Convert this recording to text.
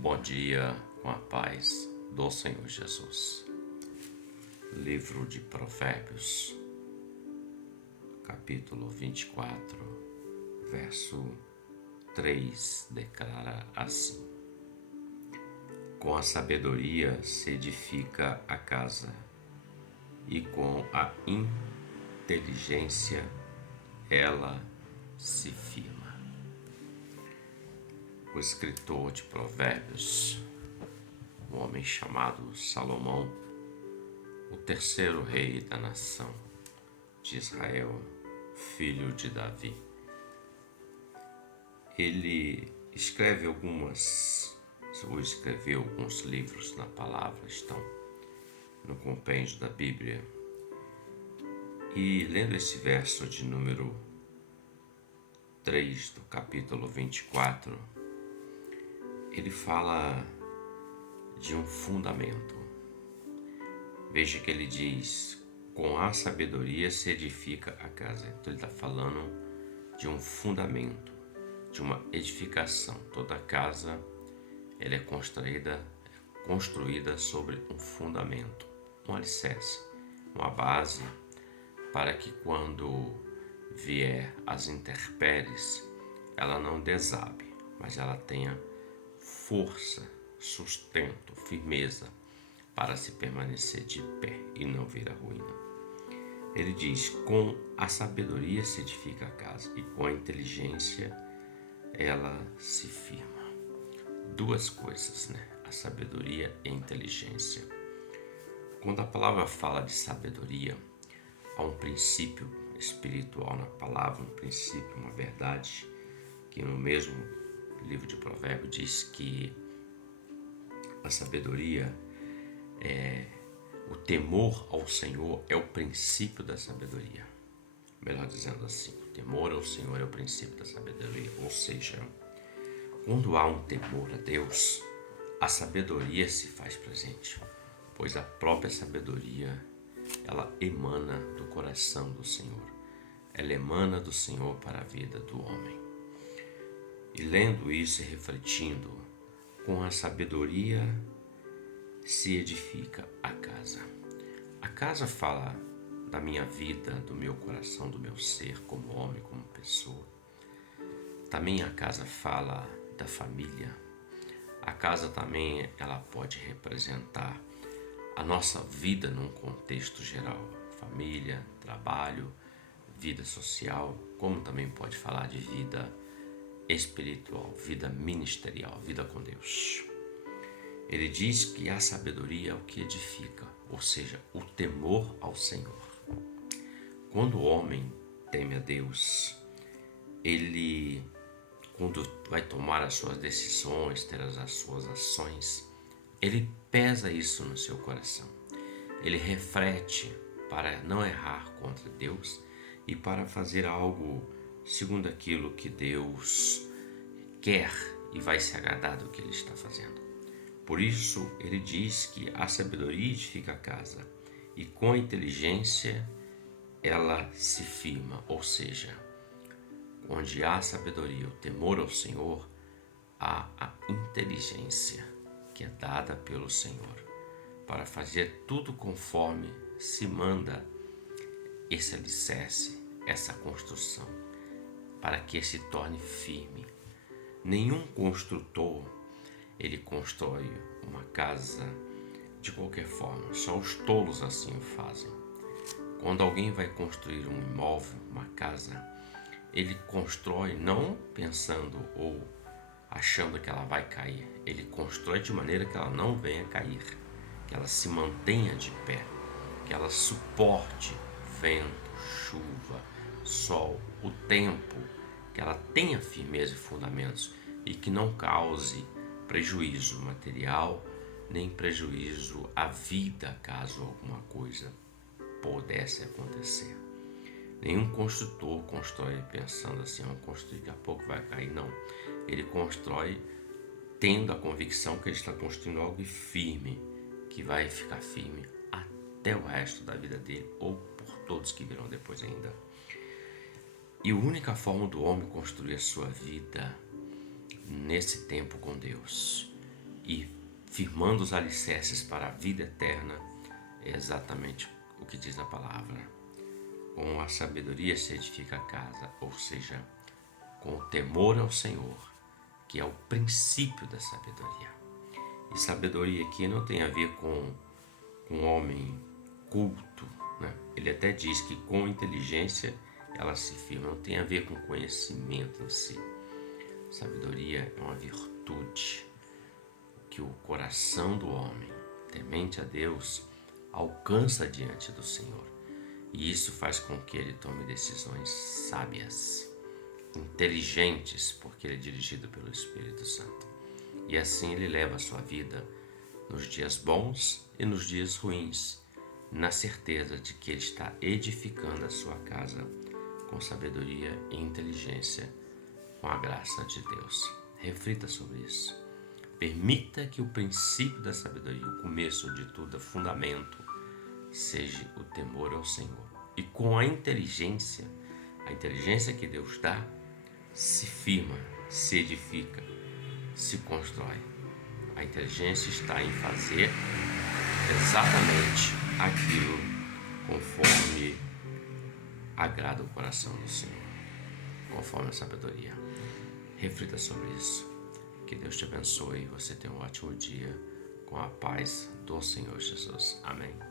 Bom dia com a paz do Senhor Jesus. Livro de Provérbios, capítulo 24, verso 3, declara assim: Com a sabedoria se edifica a casa, e com a inteligência ela se firma. O escritor de Provérbios, um homem chamado Salomão, o terceiro rei da nação de Israel, filho de Davi. Ele escreveu alguns livros na palavra, estão no compêndio da Bíblia. E lendo esse verso de número 3 do capítulo 24, ele fala de um fundamento. Veja que ele diz: com a sabedoria se edifica a casa. Então ele está falando de um fundamento, de uma edificação. Toda casa ela é construída sobre um fundamento, um alicerce, uma base, para que quando vier as intempéries, ela não desabe, mas ela tenha força, sustento, firmeza para se permanecer de pé e não vir a ruína. Ele diz: com a sabedoria se edifica a casa, e com a inteligência ela se firma. Duas coisas, né? A sabedoria e a inteligência. Quando a palavra fala de sabedoria, há um princípio espiritual na palavra, um princípio, uma verdade, que no mesmo livro de Provérbios diz que a sabedoria o temor ao Senhor é o princípio da sabedoria. Melhor dizendo assim, o temor ao Senhor é o princípio da sabedoria. Ou seja, quando há um temor a Deus, a sabedoria se faz presente, pois a própria sabedoria, ela emana do coração do Senhor. Ela emana do Senhor para a vida do homem. E lendo isso e refletindo, com a sabedoria se edifica a casa. A casa fala da minha vida, do meu coração, do meu ser como homem, como pessoa. Também a casa fala da família. A casa também ela pode representar a nossa vida num contexto geral. Família, trabalho, vida social, como também pode falar de vida espiritual, vida ministerial, vida com Deus. Ele diz que a sabedoria é o que edifica, ou seja, o temor ao Senhor. Quando o homem teme a Deus, ele, quando vai tomar as suas decisões, ter as suas ações, ele pesa isso no seu coração. Ele reflete para não errar contra Deus e para fazer algo segundo aquilo que Deus quer e vai se agradar do que ele está fazendo. Por isso, ele diz que a sabedoria edifica a casa e com a inteligência ela se firma. Ou seja, onde há sabedoria, o temor ao Senhor, há a inteligência que é dada pelo Senhor para fazer tudo conforme se manda esse alicerce, essa construção, para que se torne firme. Nenhum construtor ele constrói uma casa de qualquer forma, só os tolos assim o fazem. Quando alguém vai construir um imóvel, uma casa, ele constrói não pensando ou achando que ela vai cair, ele constrói de maneira que ela não venha cair, que ela se mantenha de pé, que ela suporte vento, chuva, sol, o tempo, que ela tenha firmeza e fundamentos e que não cause prejuízo material, nem prejuízo à vida, caso alguma coisa pudesse acontecer. Nenhum construtor constrói pensando assim: vamos construir, daqui a pouco vai cair. Não, ele constrói tendo a convicção que ele está construindo algo firme, que vai ficar firme até o resto da vida dele ou por todos que virão depois ainda. E a única forma do homem construir a sua vida nesse tempo com Deus e firmando os alicerces para a vida eterna, é exatamente o que diz a palavra. Com a sabedoria se edifica a casa, ou seja, com o temor ao Senhor, que é o princípio da sabedoria. E sabedoria aqui não tem a ver com um homem culto, né? Ele até diz que com inteligência ela se firma, não tem a ver com conhecimento em si. Sabedoria é uma virtude que o coração do homem, temente a Deus, alcança diante do Senhor. E isso faz com que ele tome decisões sábias, inteligentes, porque ele é dirigido pelo Espírito Santo. E assim ele leva a sua vida nos dias bons e nos dias ruins, na certeza de que ele está edificando a sua casa com sabedoria e inteligência, com a graça de Deus. Reflita sobre isso. Permita que o princípio da sabedoria, o começo de tudo, o fundamento, seja o temor ao Senhor. E com a inteligência que Deus dá, se firma, se edifica, se constrói. A inteligência está em fazer exatamente aquilo conforme agrada o coração do Senhor, conforme a sabedoria. Reflita sobre isso. Que Deus te abençoe e você tenha um ótimo dia com a paz do Senhor Jesus. Amém.